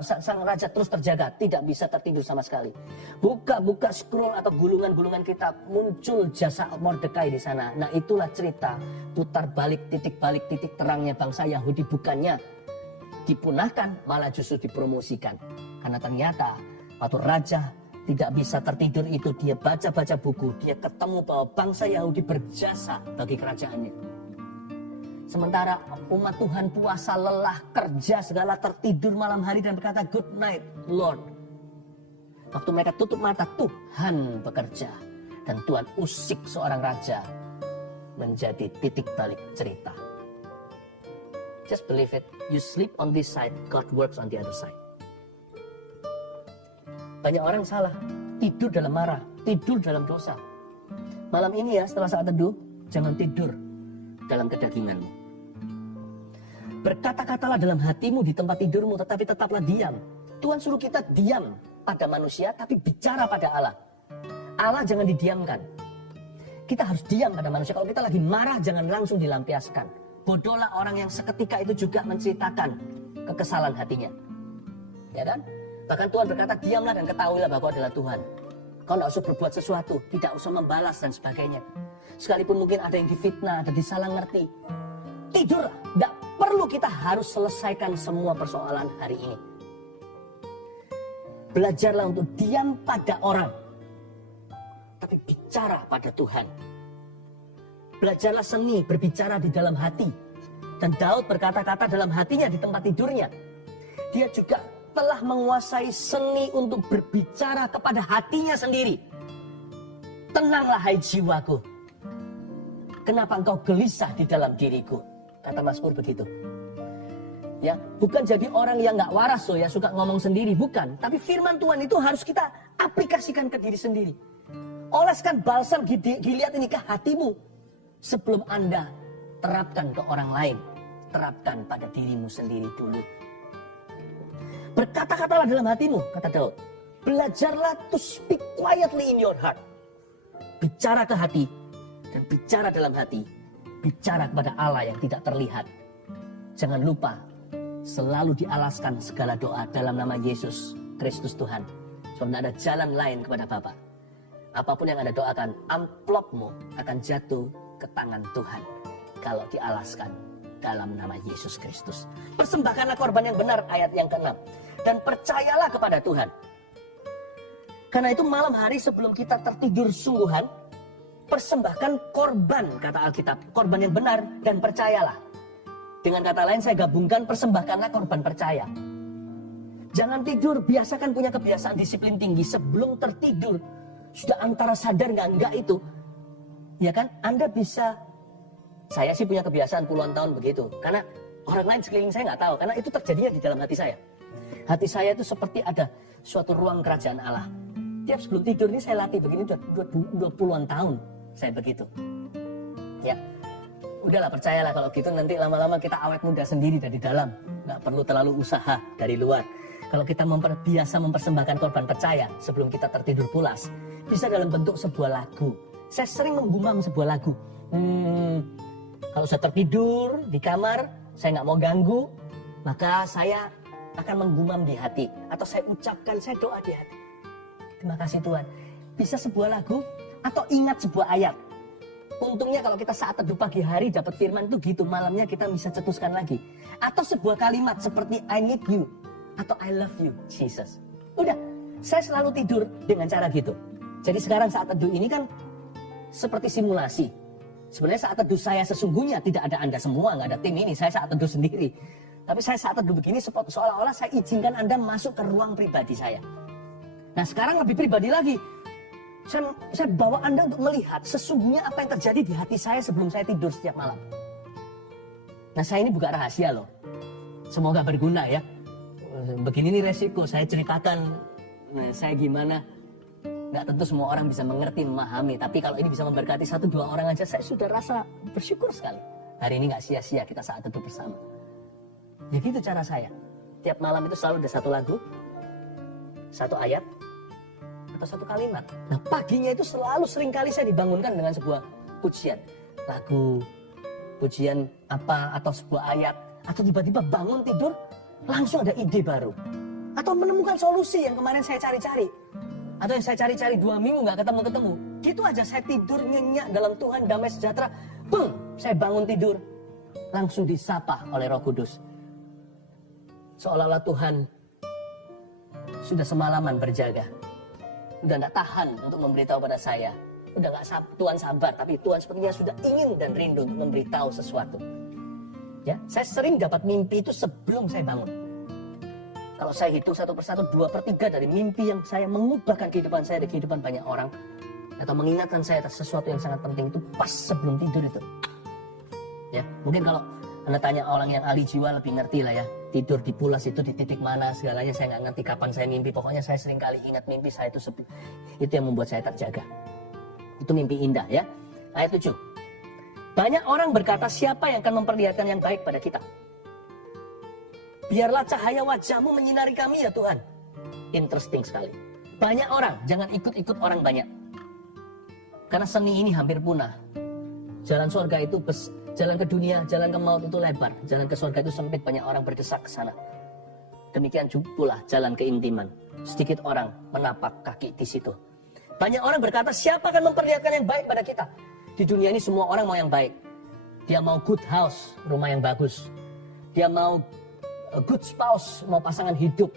Sang raja terus terjaga, tidak bisa tertidur sama sekali. Buka scroll atau gulungan-gulungan kitab, muncul jasa Mordekai di sana. Nah, itulah cerita putar balik titik terangnya bangsa Yahudi, bukannya dipunahkan, malah justru dipromosikan. Karena ternyata waktu raja tidak bisa tertidur itu, dia baca-baca buku, dia ketemu bahwa bangsa Yahudi berjasa bagi kerajaannya. Sementara umat Tuhan puasa, lelah, kerja, segala, tertidur malam hari dan berkata, good night, Lord. Waktu mereka tutup mata, Tuhan bekerja. Dan Tuhan usik seorang raja menjadi titik balik cerita. Just believe it. You sleep on this side, God works on the other side. Banyak orang salah, tidur dalam marah, tidur dalam dosa. Malam ini ya, setelah saat teduh, jangan tidur dalam kedaginganmu. Berkata-katalah dalam hatimu di tempat tidurmu, tetapi tetaplah diam. Tuhan suruh kita diam pada manusia, tapi bicara pada Allah. Allah jangan didiamkan. Kita harus diam pada manusia. Kalau kita lagi marah, jangan langsung dilampiaskan. Bodohlah orang yang seketika itu juga menceritakan kekesalan hatinya. Ya kan? Bahkan Tuhan berkata, diamlah dan ketahuilah bahwa adalah Tuhan. Kau tidak usah berbuat sesuatu, tidak usah membalas dan sebagainya. Sekalipun mungkin ada yang difitnah, ada disalah ngerti. Tidur, tidak perlu kita harus selesaikan semua persoalan hari ini. Belajarlah untuk diam pada orang, tapi bicara pada Tuhan. Belajarlah seni berbicara di dalam hati. Dan Daud berkata-kata dalam hatinya di tempat tidurnya. Dia juga telah menguasai seni untuk berbicara kepada hatinya sendiri. Tenanglah hai jiwaku. Kenapa engkau gelisah di dalam diriku? Kata Mazmur begitu. Ya, bukan jadi orang yang nggak waras ya, suka ngomong sendiri, bukan. Tapi firman Tuhan itu harus kita aplikasikan ke diri sendiri. Oleskan balsam Gilead ini ke hatimu sebelum Anda terapkan ke orang lain. Terapkan pada dirimu sendiri dulu. Berkata-katalah dalam hatimu, kata Daud. Belajarlah to speak quietly in your heart. Bicara ke hati dan bicara dalam hati. Bicara kepada Allah yang tidak terlihat. Jangan lupa selalu dialaskan segala doa dalam nama Yesus Kristus Tuhan. Sebab tidak ada jalan lain kepada Bapa. Apapun yang Anda doakan, amplopmu akan jatuh ke tangan Tuhan kalau dialaskan dalam nama Yesus Kristus. Persembahkanlah korban yang benar, ayat yang ke-6. Dan percayalah kepada Tuhan. Karena itu malam hari sebelum kita tertidur sungguhan, persembahkan korban, kata Alkitab. Korban yang benar dan percayalah. Dengan kata lain saya gabungkan, persembahkanlah korban percaya. Jangan tidur, biasakan punya kebiasaan disiplin tinggi sebelum tertidur. Sudah antara sadar enggak itu. Ya kan, Anda bisa, saya sih punya kebiasaan puluhan tahun begitu. Karena orang lain sekeliling saya nggak tahu, karena itu terjadinya di dalam hati saya. Hati saya itu seperti ada suatu ruang kerajaan Allah. Tiap sebelum tidur ini saya latih begini, udah 20-an tahun saya begitu. Ya. Udahlah, percayalah kalau gitu nanti lama-lama kita awet muda sendiri dari dalam. Nggak perlu terlalu usaha dari luar. Kalau kita biasa mempersembahkan korban percaya sebelum kita tertidur pulas, bisa dalam bentuk sebuah lagu. Saya sering menggumam sebuah lagu. Kalau saya tertidur di kamar, saya nggak mau ganggu, maka saya akan menggumam di hati. Atau saya ucapkan, saya doa di hati. Terima kasih Tuhan. Bisa sebuah lagu atau ingat sebuah ayat. Untungnya kalau kita saat teduh pagi hari dapat firman itu gitu, malamnya kita bisa cetuskan lagi. Atau sebuah kalimat seperti I need you atau I love you Jesus. Udah, saya selalu tidur dengan cara gitu. Jadi sekarang saat teduh ini kan seperti simulasi. Sebenarnya saat teduh saya sesungguhnya tidak ada Anda semua, nggak ada tim ini, saya saat teduh sendiri. Tapi saya saat teduh begini seolah-olah saya izinkan Anda masuk ke ruang pribadi saya. Nah sekarang lebih pribadi lagi. Saya bawa Anda untuk melihat sesungguhnya apa yang terjadi di hati saya sebelum saya tidur setiap malam. Nah saya ini buka rahasia loh. Semoga berguna ya. Begini nih resiko, saya ceritakan saya gimana. Nggak tentu semua orang bisa mengerti, memahami. Tapi kalau ini bisa memberkati 1-2 orang aja, saya sudah rasa bersyukur sekali. Hari ini nggak sia-sia kita saat teduh bersama. Jadi itu cara saya. Tiap malam itu selalu ada satu lagu, satu ayat, atau satu kalimat. Nah paginya itu selalu seringkali saya dibangunkan dengan sebuah pujian. Lagu, pujian apa, atau sebuah ayat. Atau tiba-tiba bangun tidur, langsung ada ide baru. Atau menemukan solusi yang kemarin saya cari-cari. Atau yang saya cari-cari 2 minggu nggak ketemu-ketemu. Gitu aja saya tidur nyenyak dalam Tuhan, damai sejahtera. Boom, saya bangun tidur. Langsung disapa oleh Roh Kudus. Seolah-olah Tuhan sudah semalaman berjaga. Udah gak tahan untuk memberitahu pada saya. Udah gak Tuhan sabar, tapi Tuhan sepertinya sudah ingin dan rindu untuk memberitahu sesuatu. Ya, saya sering dapat mimpi itu sebelum saya bangun. Kalau saya hitung 1 persatu, 2/3 dari mimpi yang saya mengubahkan kehidupan saya dan kehidupan banyak orang, atau mengingatkan saya atas sesuatu yang sangat penting itu pas sebelum tidur itu. Ya, mungkin kalau Anda tanya orang yang ahli jiwa lebih ngerti lah ya. Tidur di pulas itu di titik mana segalanya saya nggak ngerti kapan saya mimpi. Pokoknya saya sering kali ingat mimpi saya itu sepi. Itu yang membuat saya terjaga. Itu mimpi indah ya. Ayat 7. Banyak orang berkata siapa yang akan memperlihatkan yang baik pada kita. Biarlah cahaya wajahmu menyinari kami ya Tuhan. Interesting sekali. Banyak orang, jangan ikut-ikut orang banyak. Karena seni ini hampir punah. Jalan surga itu jalan ke dunia, jalan ke maut itu lebar. Jalan ke surga itu sempit, banyak orang berdesak ke sana. Demikian pula jalan keintiman. Sedikit orang menapak kaki di situ. Banyak orang berkata, siapa akan memperlihatkan yang baik pada kita? Di dunia ini semua orang mau yang baik. Dia mau good house, rumah yang bagus. Dia mau good spouse, mau pasangan hidup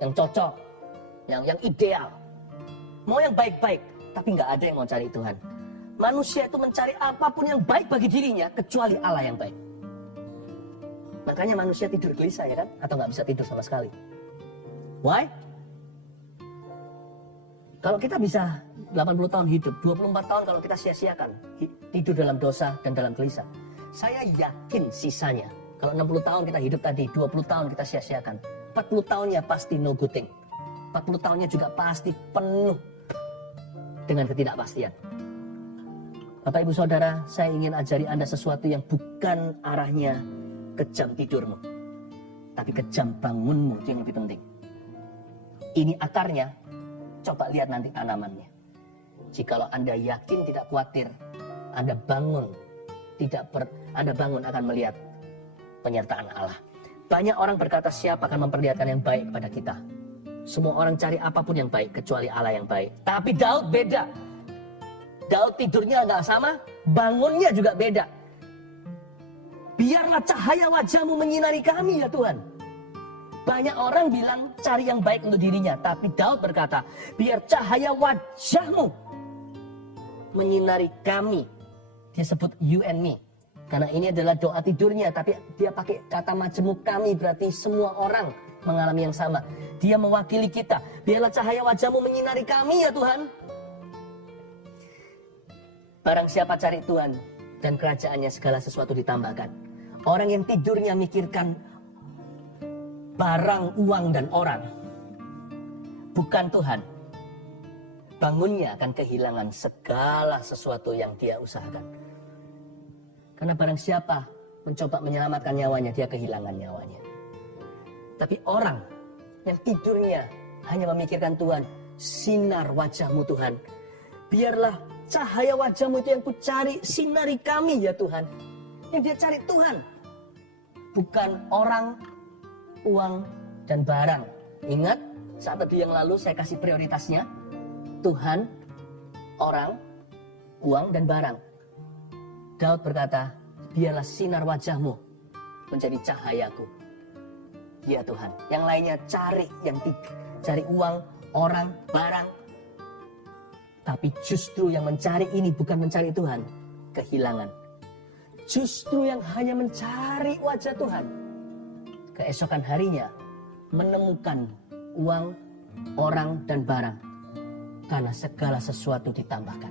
yang cocok, yang ideal. Mau yang baik-baik, tapi nggak ada yang mau cari Tuhan. Manusia itu mencari apapun yang baik bagi dirinya, kecuali Allah yang baik. Makanya manusia tidur gelisah ya kan? Atau nggak bisa tidur sama sekali. Why? Kalau kita bisa 80 tahun hidup, 24 tahun kalau kita sia-siakan tidur dalam dosa dan dalam gelisah. Saya yakin sisanya, kalau 60 tahun kita hidup tadi, 20 tahun kita sia-siakan. 40 tahunnya pasti no good thing. 40 tahunnya juga pasti penuh dengan ketidakpastian. Bapak Ibu Saudara, saya ingin ajari Anda sesuatu yang bukan arahnya ke jam tidurmu, tapi ke jam bangunmu, itu yang lebih penting. Ini akarnya, coba lihat nanti tanamannya. Jikalau Anda yakin tidak khawatir, Anda bangun akan melihat penyertaan Allah. Banyak orang berkata siapa akan memperlihatkan yang baik kepada kita. Semua orang cari apapun yang baik kecuali Allah yang baik. Tapi Daud beda. Daud tidurnya nggak sama, bangunnya juga beda. Biarlah cahaya wajahmu menyinari kami ya Tuhan. Banyak orang bilang cari yang baik untuk dirinya, tapi Daud berkata, biar cahaya wajahmu menyinari kami. Dia sebut you and me, karena ini adalah doa tidurnya, tapi dia pakai kata majemuk kami, berarti semua orang mengalami yang sama. Dia mewakili kita. Biarlah cahaya wajahmu menyinari kami ya Tuhan. Barang siapa cari Tuhan dan kerajaannya, segala sesuatu ditambahkan. Orang yang tidurnya mikirkan barang, uang, dan orang, bukan Tuhan, bangunnya akan kehilangan segala sesuatu yang dia usahakan. Karena barang siapa mencoba menyelamatkan nyawanya, dia kehilangan nyawanya. Tapi orang yang tidurnya hanya memikirkan Tuhan, sinar wajahmu Tuhan, biarlah cahaya wajahmu itu yang ku cari, sinari kami ya Tuhan. Yang dia cari Tuhan, bukan orang, uang, dan barang. Ingat, saat itu yang lalu saya kasih prioritasnya, Tuhan, orang, uang, dan barang. Daud berkata, biarlah sinar wajahmu menjadi cahayaku. Ya Tuhan. Yang lainnya cari uang, orang, barang. Tapi justru yang mencari ini bukan mencari Tuhan, kehilangan. Justru yang hanya mencari wajah Tuhan, keesokan harinya menemukan uang, orang, dan barang. Karena segala sesuatu ditambahkan.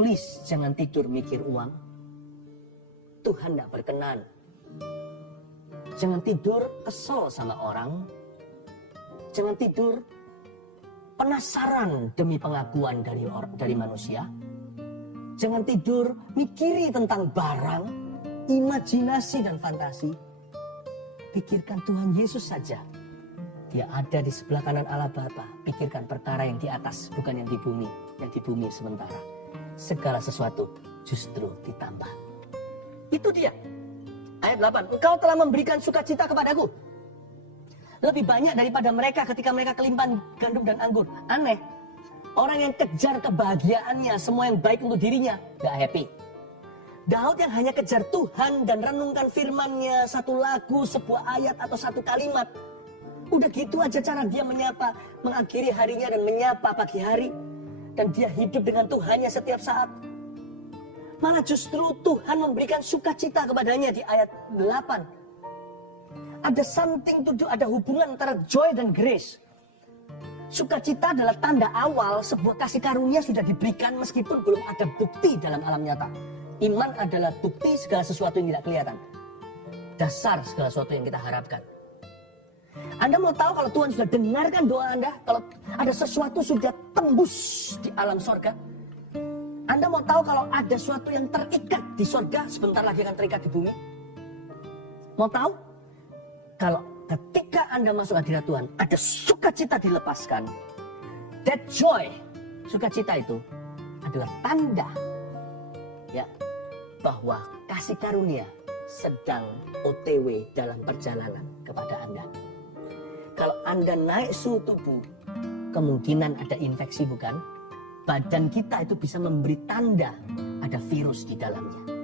Please jangan tidur mikir uang. Tuhan tidak berkenan. Jangan tidur kesel sama orang. Jangan tidur penasaran demi pengakuan dari manusia. Jangan tidur mikiri tentang barang, imajinasi dan fantasi. Pikirkan Tuhan Yesus saja. Dia ada di sebelah kanan Allah Bapa. Pikirkan perkara yang di atas, bukan yang di bumi. Yang di bumi sementara. Segala sesuatu justru ditambah. Itu dia. Ayat 8. Engkau telah memberikan sukacita kepadaku. Lebih banyak daripada mereka ketika mereka kelimpahan gandum dan anggur. Aneh. Orang yang kejar kebahagiaannya, semua yang baik untuk dirinya, gak happy. Daud yang hanya kejar Tuhan dan renungkan firman-Nya, satu lagu, sebuah ayat atau satu kalimat. Udah gitu aja cara dia menyapa, mengakhiri harinya dan menyapa pagi hari. Dan dia hidup dengan Tuhannya setiap saat. Malah justru Tuhan memberikan sukacita kepadanya di ayat 8. Ada something to do, ada hubungan antara joy dan grace. Sukacita adalah tanda awal sebuah kasih karunia sudah diberikan meskipun belum ada bukti dalam alam nyata. Iman adalah bukti segala sesuatu yang tidak kelihatan. Dasar segala sesuatu yang kita harapkan. Anda mau tahu kalau Tuhan sudah dengarkan doa Anda? Kalau ada sesuatu sudah tembus di alam sorga? Anda mau tahu kalau ada sesuatu yang terikat di sorga, sebentar lagi akan terikat di bumi? Mau tahu? Kalau ketika Anda masuk hadirat Tuhan, ada sukacita dilepaskan. That joy, sukacita itu adalah tanda ya bahwa kasih karunia sedang OTW dalam perjalanan kepada Anda. Kalau Anda naik suhu tubuh, kemungkinan ada infeksi bukan? Badan kita itu bisa memberi tanda ada virus di dalamnya.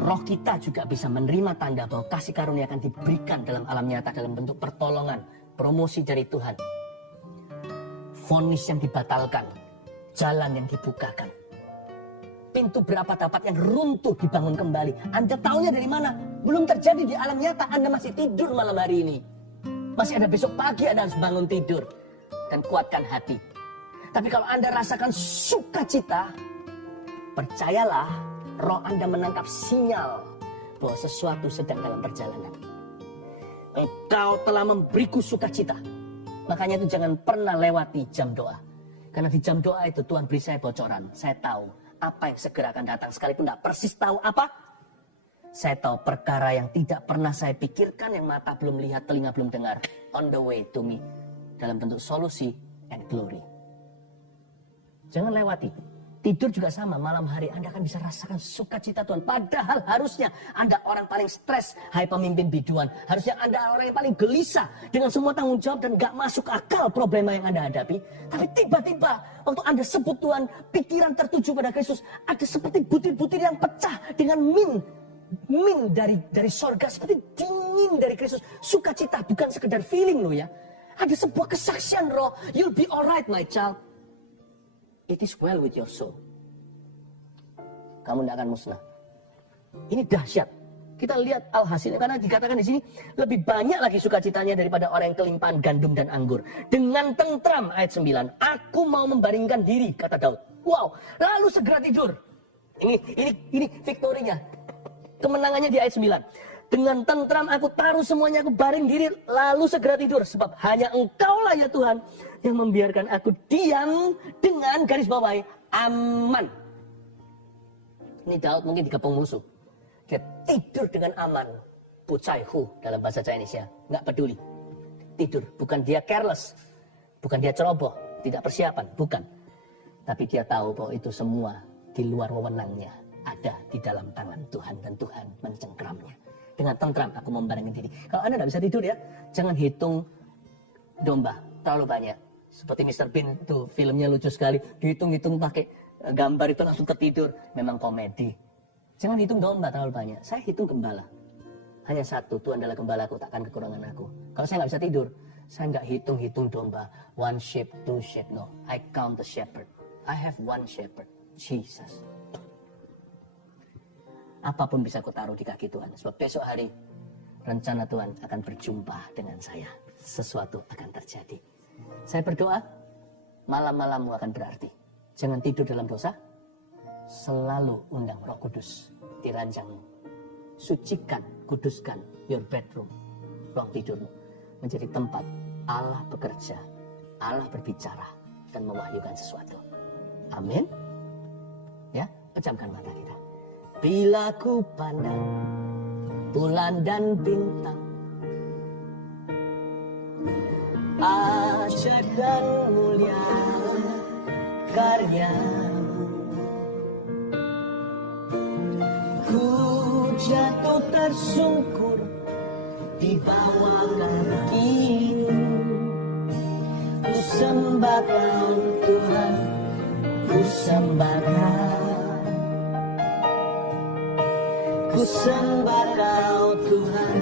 Roh kita juga bisa menerima tanda bahwa kasih karunia akan diberikan dalam alam nyata dalam bentuk pertolongan, promosi dari Tuhan. Vonis yang dibatalkan, jalan yang dibukakan. Pintu berapat-apat yang runtuh dibangun kembali. Anda taunya dari mana? Belum terjadi di alam nyata, Anda masih tidur malam hari ini. Masih ada besok pagi Anda harus bangun tidur. dan kuatkan hati. Tapi kalau Anda rasakan sukacita, percayalah, roh Anda menangkap sinyal bahwa sesuatu sedang dalam perjalanan. Engkau telah memberiku sukacita. Makanya itu jangan pernah lewati jam doa. Karena di jam doa itu Tuhan beri saya bocoran. Saya tahu apa yang segera akan datang. Sekalipun tidak persis tahu apa. Saya tahu perkara yang tidak pernah saya pikirkan, yang mata belum lihat, telinga belum dengar. On the way to me. Dalam bentuk solusi and glory. Jangan lewati. Tidur juga sama, malam hari Anda akan bisa rasakan sukacita Tuhan. Padahal harusnya Anda orang paling stres, hai pemimpin biduan. Harusnya Anda orang yang paling gelisah dengan semua tanggung jawab dan gak masuk akal problema yang Anda hadapi. Tapi tiba-tiba waktu Anda sebut Tuhan, pikiran tertuju pada Kristus. Ada seperti butir-butir yang pecah dengan min dari sorga, seperti dingin dari Kristus. Sukacita bukan sekedar feeling loh ya. Ada sebuah kesaksian roh. You'll be alright my child. It is well with your soul. Kamu tidak akan musnah. Ini dahsyat. Kita lihat alhasilnya karena dikatakan di sini lebih banyak lagi sukacitanya daripada orang yang kelimpahan gandum dan anggur. Dengan tentram ayat 9. Aku mau membaringkan diri, kata Daud. Wow, lalu segera tidur. Ini victorinya. Kemenangannya di ayat 9. Dengan tentram aku taruh semuanya, aku baring diri, lalu segera tidur. Sebab hanya Engkaulah ya Tuhan yang membiarkan aku diam dengan garis bawahi aman. Ini Daud mungkin dikepung musuh. Dia tidur dengan aman. Pucaihu dalam bahasa Chinese ya. Nggak peduli. Tidur. Bukan dia careless. Bukan dia ceroboh. Tidak persiapan. Bukan. Tapi dia tahu bahwa itu semua di luar wewenangnya. Ada di dalam tangan Tuhan. Dan Tuhan mencengkramnya. Dengan tentram aku membaringkan diri. Kalau Anda tidak bisa tidur ya, jangan hitung domba terlalu banyak. Seperti Mr. Bean itu filmnya lucu sekali. Dihitung-hitung pakai gambar itu langsung ketidur. Memang komedi. Jangan hitung domba terlalu banyak. Saya hitung gembala. Hanya satu, Tuhan adalah gembalaku, takkan kekurangan aku. Kalau saya nggak bisa tidur, saya nggak hitung-hitung domba. One sheep, two sheep, no. I count the shepherd. I have one shepherd, Jesus. Apapun bisa kutaruh di kaki Tuhan. Sebab besok hari rencana Tuhan akan berjumpa dengan saya. Sesuatu akan terjadi. Saya berdoa, malam-malammu akan berarti. Jangan tidur dalam dosa. Selalu undang Roh Kudus di ranjangmu. Sucikan, kuduskan your bedroom, ruang tidurmu. Menjadi tempat Allah bekerja, Allah berbicara dan mewahyukan sesuatu. Amin. Ya, pejamkan mata kita. Bila ku pandang bulan dan bintang, ajaib dan mulia karyamu, ku jatuh tersungkur di bawah kakimu. Ku sembah Kau Tuhan, ku sembah Kau. Ku sembah Kau Tuhan,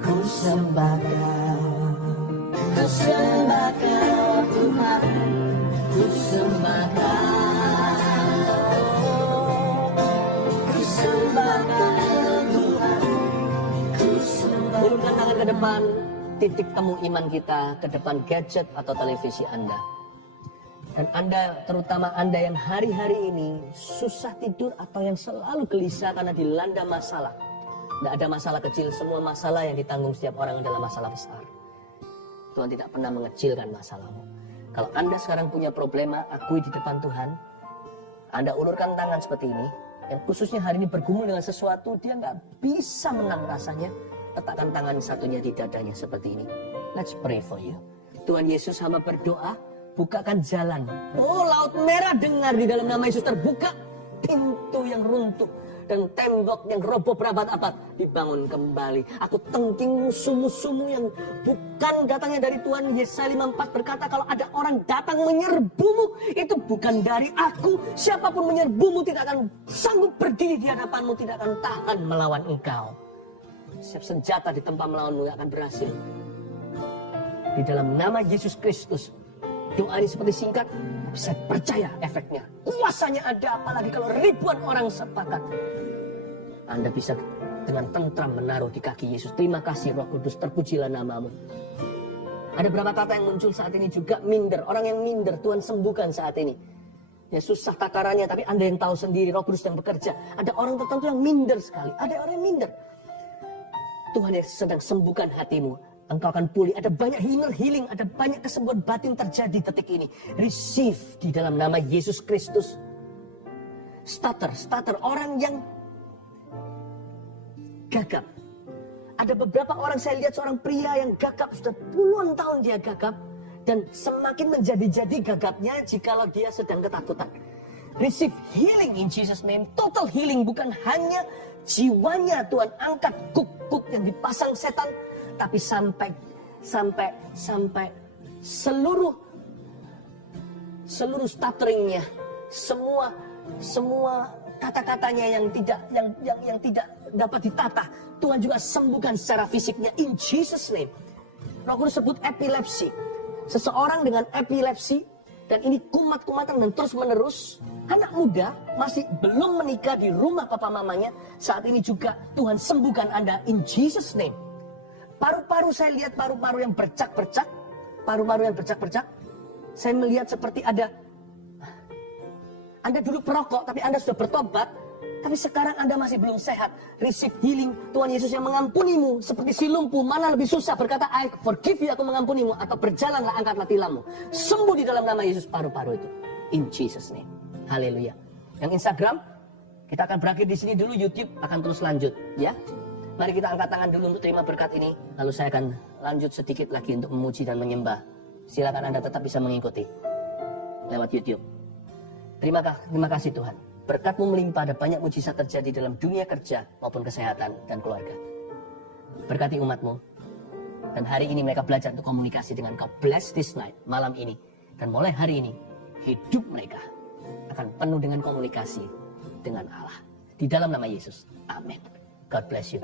ku sembah Kau. Ku sembah Kau Tuhan, ku sembah Kau. Ku sembah Kau Tuhan, ku sembah Kau. Ulurkan tangan ke depan, titik temu iman kita ke depan gadget atau televisi Anda. Dan Anda, terutama Anda yang hari-hari ini susah tidur atau yang selalu gelisah karena dilanda masalah. Tidak ada masalah kecil, semua masalah yang ditanggung setiap orang adalah masalah besar. Tuhan tidak pernah mengecilkan masalahmu. Kalau Anda sekarang punya problema, akui di depan Tuhan. Anda ulurkan tangan seperti ini. Yang khususnya hari ini bergumul dengan sesuatu, dia nggak bisa menang rasanya. Letakkan tangan satunya di dadanya seperti ini. Let's pray for you. Tuhan Yesus, hamba berdoa. Bukakan jalan. Oh, laut merah dengar di dalam nama Yesus terbuka. Pintu yang runtuh dan tembok yang roboh berabad-abad dibangun kembali. Aku tengking musuh-musuhmu yang bukan datangnya dari Tuhan. Yesaya 54 berkata, kalau ada orang datang menyerbumu, itu bukan dari aku. Siapapun menyerbumu tidak akan sanggup berdiri di hadapanmu, tidak akan tahan melawan engkau. Setiap senjata ditempa melawanmu tidak akan berhasil. Di dalam nama Yesus Kristus, doa ini seperti singkat, tapi saya percaya efeknya. Kuasanya ada, apalagi kalau ribuan orang sepakat. Anda bisa dengan tentram menaruh di kaki Yesus. Terima kasih Roh Kudus, terpujilah namamu. Ada beberapa kata yang muncul saat ini juga, minder. Orang yang minder, Tuhan sembuhkan saat ini. Ya susah takarannya, tapi Anda yang tahu sendiri, Roh Kudus yang bekerja. Ada orang tertentu yang minder sekali. Ada orang yang minder. Tuhan yang sedang sembuhkan hatimu. Engkau akan pulih. Ada banyak inner healing, ada banyak kesembuhan batin terjadi detik ini. Receive di dalam nama Yesus Kristus. Stutter, orang yang gagap. Ada beberapa orang, saya lihat seorang pria yang gagap, sudah puluhan tahun dia gagap. Dan semakin menjadi-jadi gagapnya jikalau dia sedang ketakutan. Receive healing in Jesus name. Total healing, bukan hanya jiwanya Tuhan angkat kuk-kuk yang dipasang setan. Tapi sampai seluruh stutteringnya, semua kata-katanya yang tidak dapat ditata, Tuhan juga sembuhkan secara fisiknya in Jesus name. Roh Kudus sebut epilepsi. Seseorang dengan epilepsi, dan ini kumat-kumatan dan terus menerus, anak muda masih belum menikah di rumah papa mamanya, saat ini juga Tuhan sembuhkan Anda in Jesus name. Paru-paru, saya lihat paru-paru yang bercak-bercak, saya melihat seperti ada, Anda dulu perokok, tapi Anda sudah bertobat, tapi sekarang Anda masih belum sehat. Receive healing. Tuhan Yesus yang mengampunimu, seperti si lumpuh, mana lebih susah berkata, I forgive you, aku mengampunimu, atau berjalanlah, angkatlah tilammu. Sembuh di dalam nama Yesus paru-paru itu. In Jesus name. Haleluya. Yang Instagram, kita akan berakhir di sini dulu. YouTube akan terus lanjut, ya. Mari kita angkat tangan dulu untuk terima berkat ini. Lalu saya akan lanjut sedikit lagi untuk memuji dan menyembah. Silakan Anda tetap bisa mengikuti lewat YouTube. Terima kasih Tuhan. Berkat-Mu melimpah, ada banyak mujizat terjadi dalam dunia kerja maupun kesehatan dan keluarga. Berkati umat-Mu. Dan hari ini mereka belajar untuk komunikasi dengan Kau. Bless this night, malam ini. Dan mulai hari ini, hidup mereka akan penuh dengan komunikasi dengan Allah. Di dalam nama Yesus. Amin. God bless you.